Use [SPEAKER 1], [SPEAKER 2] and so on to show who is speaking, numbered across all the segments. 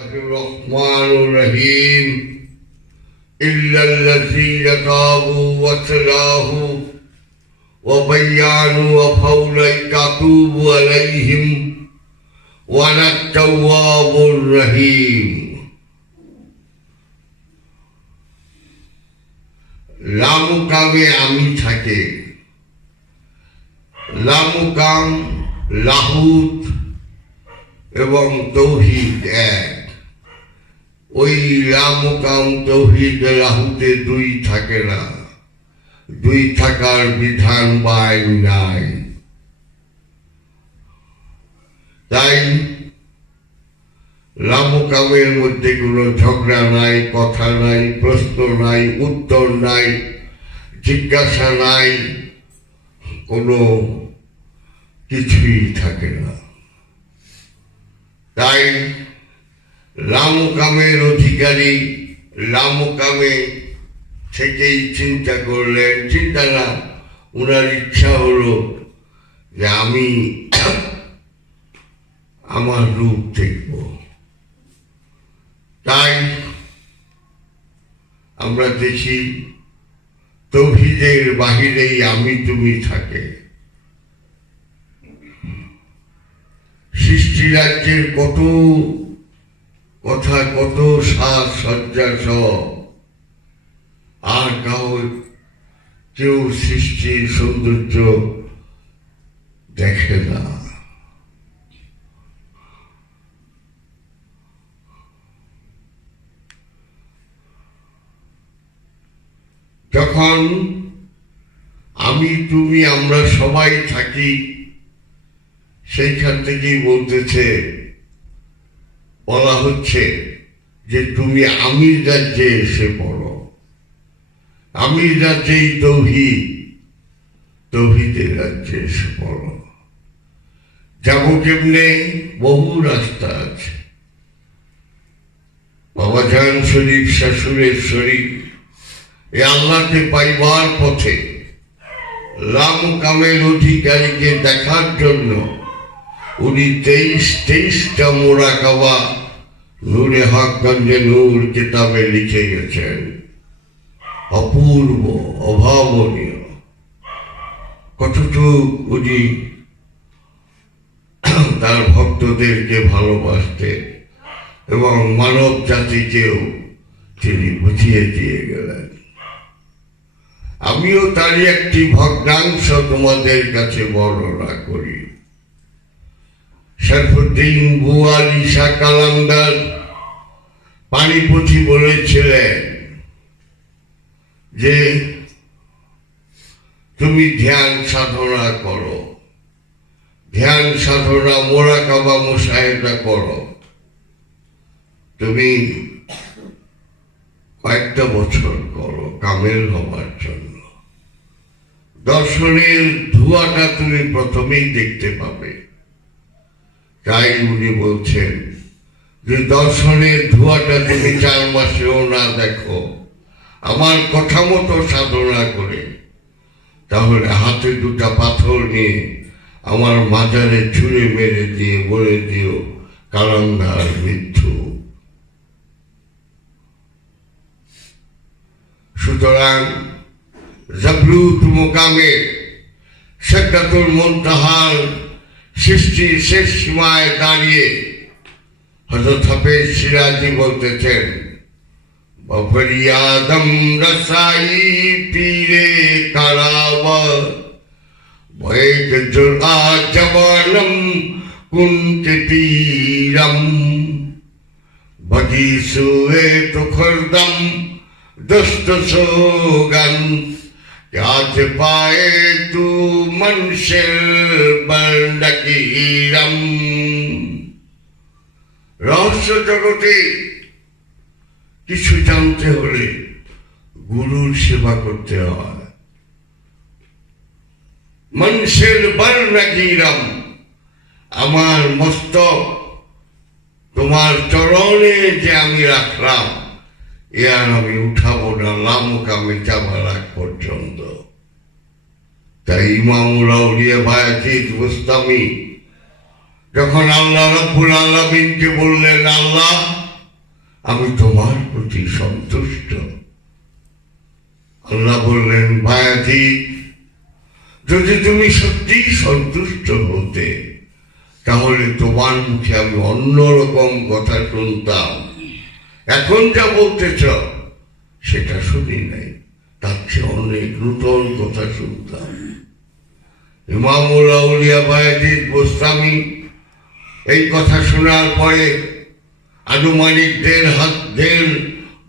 [SPEAKER 1] الله الرحمن الرحيم إلا الذين تابوا وصلحوا وبيانوا فأولئك أتوب عليهم وأنا التواب الرحيم লামুকামে আমি থাকি লামুকাম লাহুত এবং তৌহিদ এক। ওই রামকাম তৌহিদ রাহুতে দুই থাকে না। দুই থাকার বিধান বা আইন নাই। তাই রামকামের মধ্যে কোনো ঝগড়া নাই, কথা নাই, প্রশ্ন নাই, উত্তর নাই, জিজ্ঞাসা নাই, কোনো কিছুই থাকে না। তাই রামকামের অধিকারী রামকামে থেকেই চিন্তা করলেন, চিন্তা না ওনার ইচ্ছা হলো যে আমি আমার রূপ দেখব। তাই আমরা দেখি তভিদের বাহিরেই আমি তুমি থাকে। সৃষ্টি রাজ্যের কত কথা কত সাজ সজ্জা সব। আর কাউ কেউ সৃষ্টির সৌন্দর্য দেখে না। যখন আমি, তুমি, আমরা সবাই থাকি সেইখান থেকেই বলতেছে, বলা হচ্ছে যে তুমি আমির রাজ্যে এসে পড়ো। আমির রাজ্যেই তৌহিদ তৌহিদের রাজ্যে এসে পড়ো। যাব কেমনে? বহু রাস্তা আছে। বাবা জান শরীফ, শাশুড়ের শরীফ, এ আল্লাহকে পাইবার পথে রাম কামের অধিকারীকে দেখার জন্য উনি তেইশ, তেইশটা মোরাকাবা নূরে হকগঞ্জে নূর কিতাবে লিখে গেছেন। অপূর্ব, অভাবনীয়। কতটুকু উনি তার ভক্তদেরকে ভালোবাসতেন এবং মানব জাতিকেও তিনি বুঝিয়ে দিয়ে গেলেন। আমিও তারই একটি ভগ্নাংশ তোমাদের কাছে বর্ণনা করি। শরফুদ্দিন বুয়ালি শাহ কালান্দার পানিপুথি বলেছিলেন যে তুমি ধ্যান সাধনা করো। ধ্যান সাধনা মোরাকাবা মুসাহেদা করো। তুমি কয়েকটা বছর করো কামেল হবার জন্য। দর্শনের ধোঁয়াটা তুমি প্রথমেই দেখতে পাবে। তাই উনি বলছেন, যে দর্শনের ধোঁয়াটা তুমি চার মাসেও না দেখো, আমার কথা মতো সাধনা করে। তাহলে হাতে দুটা পাথর নিয়ে আমার মাজারে ছুঁড়ে মেরে দিয়ে বলে দিও কালান্দার মৃত্যু। সুতরাং জাবলুত মোকামে সেক্কাতুল মন্তাহার সৃষ্টির শেষ সীমায় দাঁড়িয়ে হজরত হাফেজ সিরাজি বলতেছেন বফরিয়াদম রসাই পীরে কারাবা বয়েক জুরা জবানম কুনতে পীরম বগি সুয়ে তো খরদম আজ পায়ে তু মনশের বর্ণকীরম রহস্য জগতে কিছু জানতে হলে গুরুর সেবা করতে হয় মানুষের মনশের বর্ণকীরম আমার মস্তক তোমার চরণে যে আমি রাখলাম আর আমি উঠাবো না লামুক আমি যাবার আগ পর্যন্ত তাই ইমামুল আউলিয়া ভায়াজিদ মুস্তামি যখন আল্লাহ রব্বুল আলমিনকে বললেন, আল্লাহ, আমি তোমার প্রতি সন্তুষ্ট। আল্লাহ বললেন ভায়াতি যদি তুমি সত্যি সন্তুষ্ট হতে, তাহলে তোমার মুখে আমি অন্যরকম কথা শুনতাম। এখন যা বলতেছ, সেটা শুনি নাই। তার চেয়ে অনেক নূতন কথা শুনতাম। ইমামুল আউলিয়া বায়াজিদ গোস্বামী এই কথা শোনার পরে আনুমানিক দেড় হাত দেড়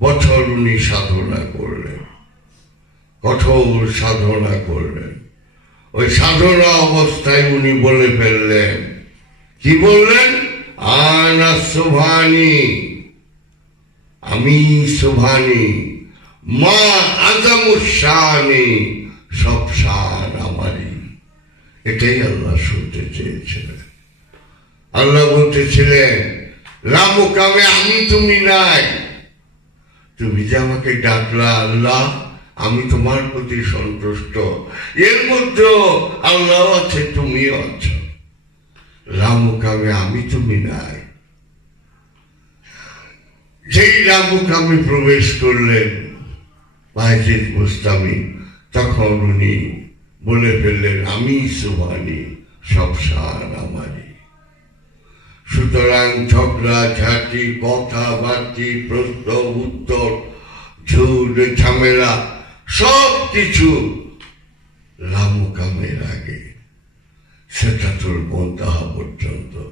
[SPEAKER 1] বছর উনি সাধনা করলেন। কঠোর সাধনা করলেন। ওই সাধনা অবস্থায় উনি বলে ফেললেন, কি বললেন? আনা সুভানি আমি সুভানি, মা আজামুসানি সব সার আমারই। এটাই আল্লাহ শুনতে চেয়েছিলেন। আল্লাহ বলতেছিলেন রামকামে আমি তুমি নাই। তুমি যে আমাকে ডাকলা আল্লাহ, আমি তোমার প্রতি সন্তুষ্ট। এর মধ্যে আল্লাহ আছে, তুমিও আছো। রামকামে আমি তুমি নাই। যেই রামকামে প্রবেশ করলেন বাইজিদ মুস্তামি, তখন উনি বলে ফেললেন, আমি সুবানি সব সার আমারই। সুতরাং ঝগড়া, ঝাঁটি, কথাবার্তি, প্রশ্ন, উত্তর ঝুট ঝামেলা, সব কিছু রামকামের আগে। সেটা তোর বন্তাহা পর্যন্ত।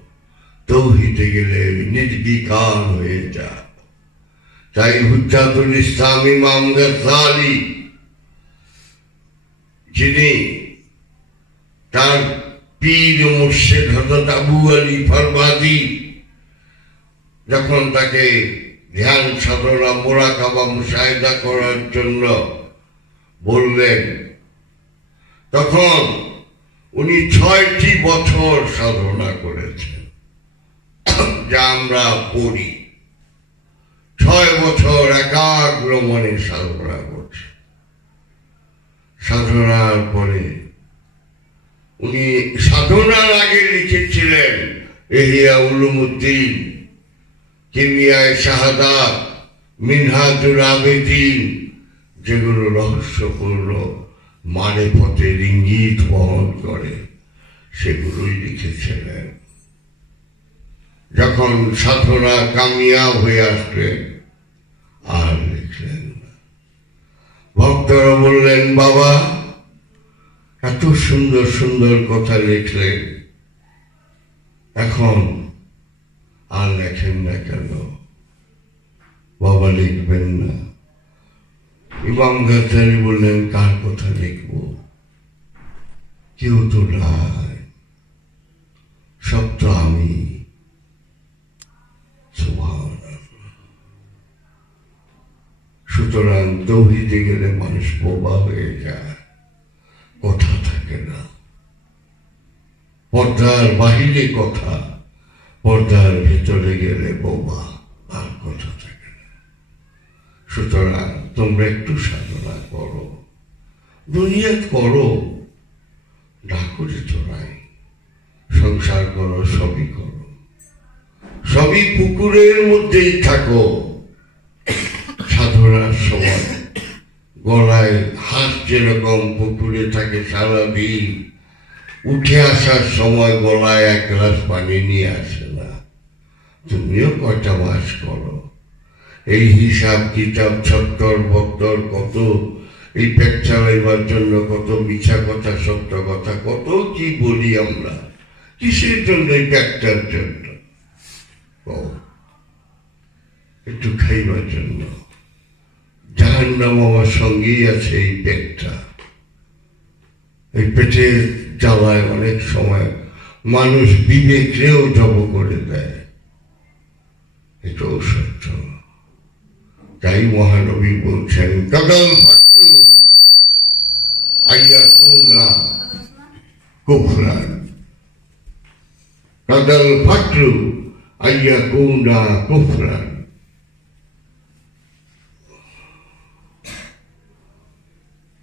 [SPEAKER 1] তৌহিতে গেলে নির্বিকার হয়ে যা তাই হুজ্জাতুল ইসলাম ইমাম গাজ্জালি যিনি তার পীর মুর্শেদ হজরত আবু আলী ফরবাদি যখন তাকে ধ্যান সাধনা, মোরাকাবা মুশাহিদা করার জন্য বললেন, তখন উনি ছয়টি বছর সাধনা করেছেন, যা আমরা পড়ি। ছয় বছর একাগ্র মনে সাধনা করছে। সাধনার পরে উনি সাধনার আগে লিখেছিলেন এহিয়া উলুমুদ্দিন, কিমিয়ায় শাহাদা, মিনহাজুল আবেদিন, যেগুলো রহস্যপূর্ণ মানে পথের ইঙ্গিত বহন করে, সেগুলোই লিখেছিলেন। যখন সাধনা কামিয়া হয়ে আসলেন আর লিখলেন ভক্তরা বললেন, বাবা, এত সুন্দর সুন্দর কথা লিখলেন। এখন আর লেখেন না কেন? বাবা লিখবেন না। ইমাম গাজারি বললেন, কার কথা লিখব? কেউ তো নাই। সব তো আমি। সুতরাং তৌহিদে গেলে মানুষ বোবা হয়ে যায়, কথা থাকে না। পর্দার বাহিরে কথা, পর্দার ভিতরে গেলে বোবা, আর কথা থাকে না। সুতরাং তোমরা একটু সাধনা করো দুনিয়াত করো ডাকুরে তোরাই। সংসার করো, সবই করো। সবই পুকুরের মধ্যেই থাকো। সাধনার সময়। গলায় হাত যেরকম পুকুরে থাকে সারাদিন উঠে আসার সময় গলায় এক গ্লাস পানি নিয়ে আসে না। তুমিও কয়টা মাস করো? এই হিসাব, কিতাব, ছত্তর, বত্তর, কত, এই পেট চালাইবার জন্য কত মিছা কথা, সত্য কথা, কত কি বলি আমরা? কিসের জন্য এই পেটটার জন্য? একটু খাইবার জন্য। জাহান্নাম আমার সঙ্গেই আছে এই পেটটা। এই পেটে জ্বালায় অনেক সময় মানুষ বিবেকরেও জব করে দেয়। এটাও সত্য তাই মহানবী বলছেন কদল আইয়া কুনা কুফরান। কদল ফাটু আইয়া কুনা কুফরান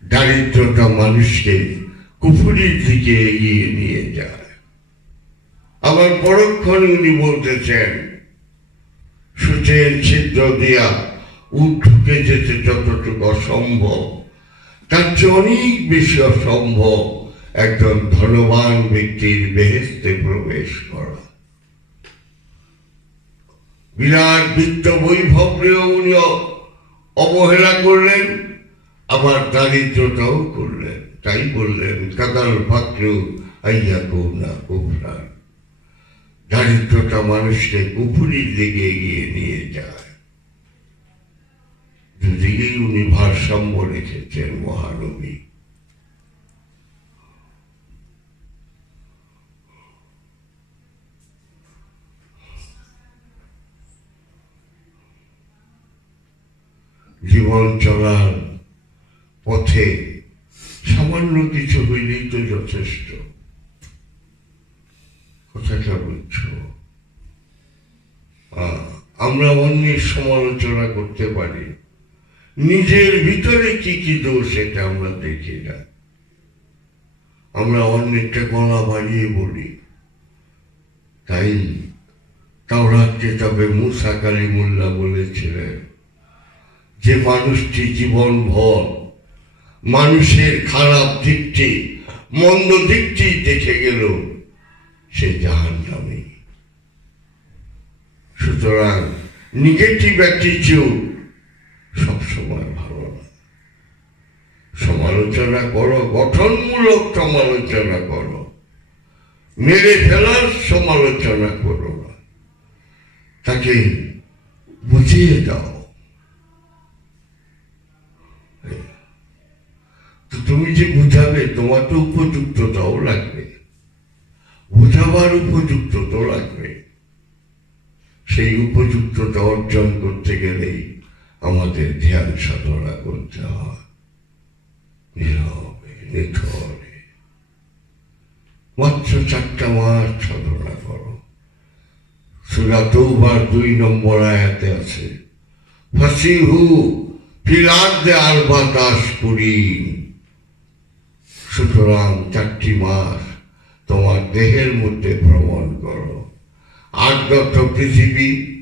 [SPEAKER 1] দারিদ্রতা মানুষকে কুফুরির দিকে এগিয়ে নিয়ে যায়। আবার পরক্ষণে উনি বলতেছেন সূচের ছিদ্র দিয়া উঠ ঢুকে যেতে যতটুকু অসম্ভব, তার চেয়ে অনেক বেশি অসম্ভব একজন ধনবান ব্যক্তির বেহেস্তে প্রবেশ করা। বিরাট বিত্ত বৈভবেও উনি অবহেলা করলেন, আবার দারিদ্রতাও করলেন। তাই বললেন কাদাল পাত্র, আইয়া কৌনা কুফরান দারিদ্রতা মানুষকে কুপুরির দিকে এগিয়ে নিয়ে যায়। দুদিকেই উনি ভারসাম্য রেখেছেন মহানবী। জীবন চলার পথে সামান্য কিছু হইলেই তো যথেষ্ট। কথাটা বুঝছ আমরা অন্যের সমালোচনা করতে পারি। নিজের ভিতরে কি কি দোষ এটা আমরা দেখি না। আমরা অন্যেরটা গলা বাড়িয়ে বলি। তাই তাওরাত কিতাবে মুসা কালী কালিমুল্লাহ বলেছিলেন যে মানুষটি জীবন ভর মানুষের খারাপ দিকটি, মন্দ দিকটি দেখে গেল, সে জাহান নামে সুতরাং নেগেটিভ অ্যাটিচিউড সবসময় ভালো না। সমালোচনা করো, গঠনমূলক সমালোচনা করো। মেরে ফেলার সমালোচনা করো না। তাকে বুঝিয়ে দাও তো তুমি যে বুঝাবে তোমার তো উপযুক্ততাও লাগবে। বুঝাবার উপযুক্ততাও লাগবে। সেই উপযুক্ততা অর্জন করতে গেলেই আমাদের ধ্যান সাধনা করতে হয়। মাত্র চারটা মাস সাধনা করো। সুরা তৌবার দুই নম্বর আয়াতে আছে, ফাসিহু আর বাতাস করি সুতরাং চারটি মাস তোমার দেহের মধ্যে ভ্রমণ করো। আট পৃথিবী,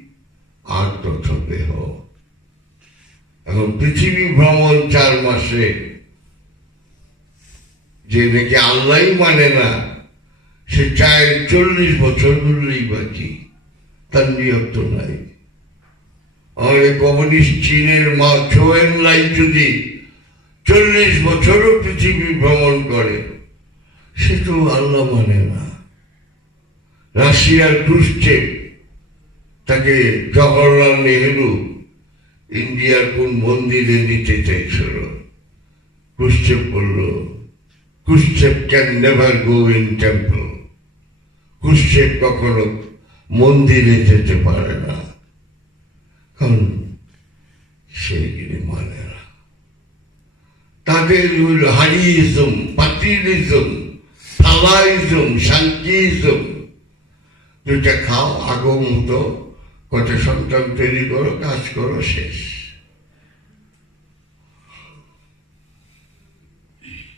[SPEAKER 1] আট দেহ। এখন পৃথিবী ভ্রমণ চার মাসে। যে নাকি আল্লাহ মানে না, সে চায় চল্লিশ বছর ধরলেই বাকি, তার নিয়ত নাই। আমাদের কমিউনিস্ট চীনের মা চোয়েন লাই যদি চল্লিশ বছরও পৃথিবী ভ্রমণ করে। সে তো আল্লাহ মানে না। রাশিয়ার ক্রুশ্চেপ তাকে জওহরলাল নেহেরু ইন্ডিয়ার কোন মন্দিরে নিতে চাইছিল। ক্রুশ্চেপ বলল Khrushchev can never go in temple Khrushchev কখনো মন্দিরে যেতে পারে না। কারণ সেগুলি মানে না তাদের হারিয়েজম পাটিলিজম থালাইজম শান্তিজম দুইটা খাও আগো মতো কত সন্তান তৈরি করো, কাজ করো, শেষ।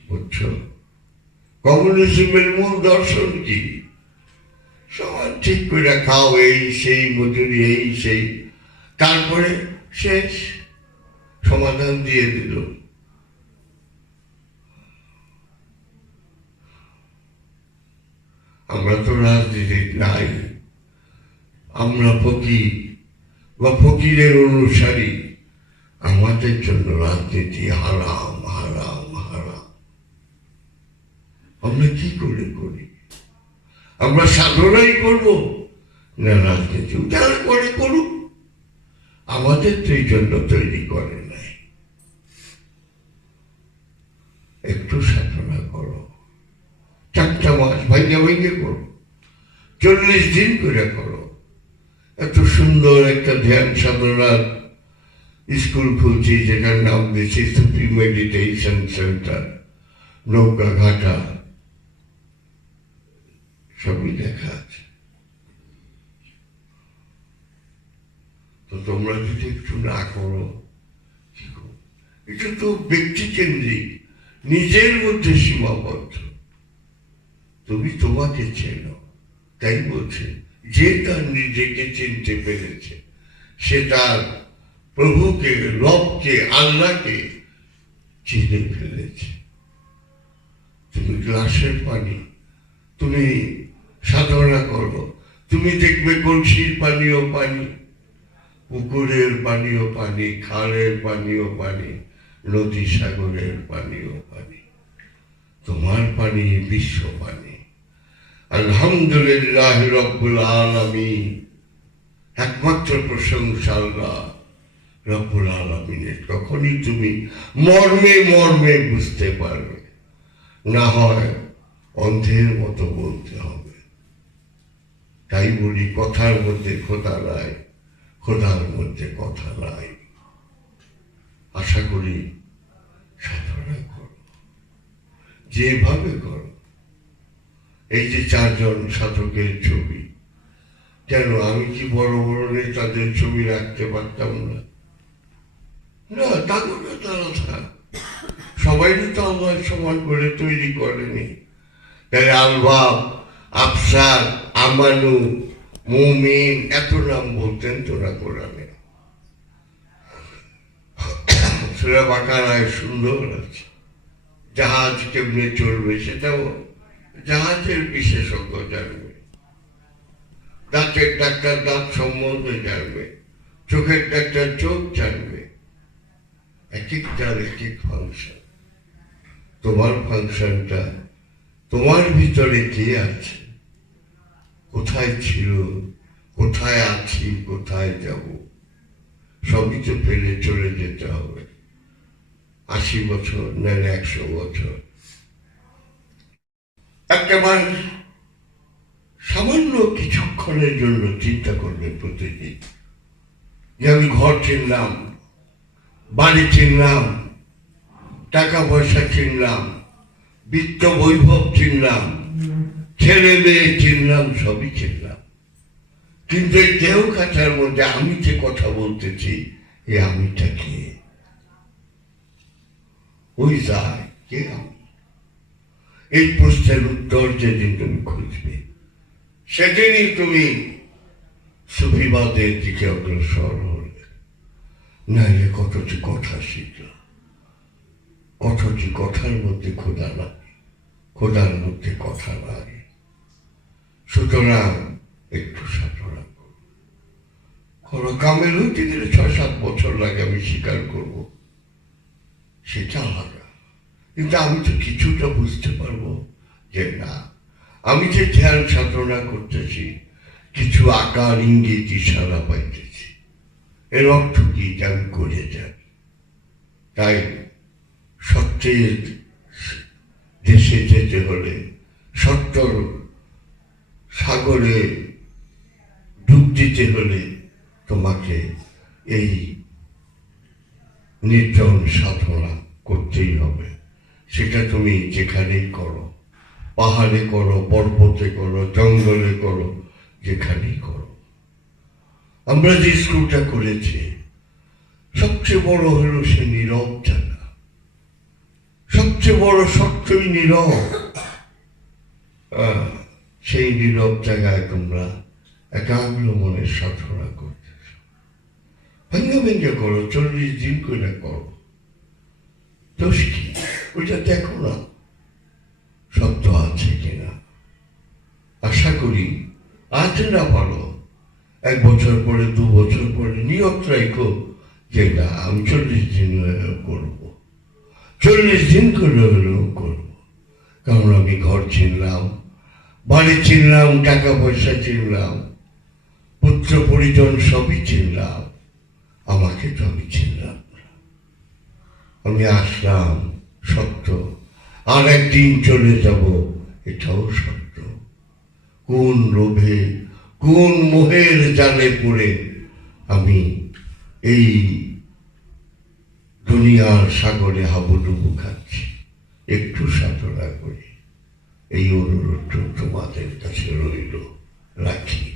[SPEAKER 1] বুঝছ? কমিউনিজমের মূল দর্শন কি? সবাই ঠিক করে খাও, এই, সেই, মজুরি, এই, সেই। তারপরে শেষ। সমাধান দিয়ে দিল। আমরা তো রাজনীতি নাই আমরা ফকির বা ফকিরের অনুসারী, আমাদের জন্য রাজনীতি হারাম হারাম হারাম। আমরা কি করে করি? আমরা সাধনাই করব? না, রাজনীতি যারা করে করুক। আমাদের তো এই জন্য তৈরি করে নাই। একটু চারটা মাস ভাইঙ্গে ভাইঙ্গে করো। চল্লিশ দিন করে করো। এত সুন্দর একটা ধ্যান সাধনার স্কুল খুলছি, যেটার নাম দিয়েছি সুপ্রি মেডিটেশন সেন্টার, নৌকা ঘাটা। সবই দেখা আছে। তো তোমরা যদি একটু না করো এটা তো ব্যক্তি কেন্দ্রিক, নিজের মধ্যে সীমাবদ্ধ। তুমি তোমাকে চেনো। তাই বলছে, যে তার নিজেকে চিনতে পেরেছে, সে তার প্রভুকে, রবকে, আল্লাহকে চিনে ফেলেছে। তুমি গ্লাসের পানি, তুমি সাধনা করো। তুমি দেখবে কলসির পানীয় পানি, পুকুরের পানীয় পানি, খালের পানীয় পানি, নদী সাগরের পানীয় পানি। তোমার পানি বিশ্ব পানি। আলহামদুলিল্লাহ রব্বুল আলামিন। একমাত্র প্রশংসা আল্লাহ রব্বুল আলমিনের। তখনই তুমি মর্মে মর্মে বুঝতে পারবে। না হয় অন্ধের মতো বলতে হবে। তাই বলি, কথার মধ্যে খোদা নাই, খোদার মধ্যে কথা নাই। আশা করি সাধনা করো। যেভাবে করো এই যে চারজন সাধকের ছবি। কেন? আমি কি বড় বড় নেতাদের ছবি রাখতে পারতাম না? না সবাই তো আমার সমান করে তৈরি করেনি। তাই আলবাব, আফসার, আমানু, মুমিন, এত নাম বলতেন তোরা কোরআনে। সেটা বাঁকারায় সুন্দর আছে। জাহাজ কেমনে চলবে সেটাও জাহাজের বিশেষজ্ঞ জানবে। দাঁতের ডাক্তার দাঁত সম্বন্ধে জানবে। চোখের ডাক্তার চোখ জানবে। এক একটার এক এক ফাংশন তোমার ফাংশনটা তোমার ভিতরে কে আছে? কোথায় ছিল? কোথায় আছি? কোথায় যাব? সবই তো ফেলে চলে যেতে হবে। আশি বছর না একশো বছর? মানুষ সামান্য কিছুক্ষণের জন্য চিন্তা করবে প্রতিদিন যে আমি ঘর চিনলাম, বাড়ি চিনলাম টাকা পয়সা চিনলাম, বিত্ত বৈভব চিনলাম, ছেলে মেয়ে চিনলাম, সবই চিনলাম। কিন্তু এই দেহ কাঠার মধ্যে আমি যে কথা বলতেছি, এ আমিটা কে? ওই যায়, কে আমি এই প্রশ্নের উত্তর যেদিন তুমি খুঁজবে, সেদিনই তুমি সুফিবাদের দিকে অগ্রসর হলে নাইলে কতটি কথা শিখলাম কতটি কথার মধ্যে খোদা নাই, খোদার মধ্যে কথা নাই। সুতরাং একটু সাধনা করো। কামের হইতে গেলে ছয় সাত বছর লাগে আমি স্বীকার করব সেটা আলাদা কিন্তু আমি তো কিছুটা বুঝতে পারব যে না। আমি যে ধ্যান সাধনা করতেছি, কিছু আকার ইঙ্গিত ইশারা পাইতেছি। এর অর্থ কি? আমি করে যাই। তাই সত্যের দেশে যেতে হলে সত্যর সাগরে ডুব দিতে হলে তোমাকে এই নির্জন সাধনা করতেই হবে। সেটা তুমি যেখানেই করো, পাহাড়ে করো, পর্বতে করো, জঙ্গলে করো, যেখানেই করো। আমরা যে স্কুলটা করেছি, সবচেয়ে বড় হলো সে নীরব জানা। সবচেয়ে বড় সত্যই নীরব। সেই নীরব জায়গায় তোমরা একাগ্র মনের সাধনা করতেছ ভেঙে ভেঙে করো, চল্লিশ দিন করে করো। দোষ কি? ওইটা দেখো না। সত্য আছে কিনা? আশা করি আজ না পারো এক বছর পরে, দু বছর পরে নিয়ত রাখো না আমি চল্লিশ দিন করব। চল্লিশ দিন করে হলেও করব। কারণ আমি ঘর চিনলাম, বাড়ি চিনলাম টাকা পয়সা চিনলাম, পুত্র পরিজন সবই চিনলাম। আমাকে তো আমি চিনলাম আমি আসলাম। সত্য। আর একদিন চলে যাব, এটাও সত্য। কোন লোভে, কোন মোহের জালে পড়ে আমি এই দুনিয়ার সাগরে হাবুডুবু খাচ্ছি। একটু সাধনা করি। এই অনুরোধ তোমাদের কাছে রইল। রাখি।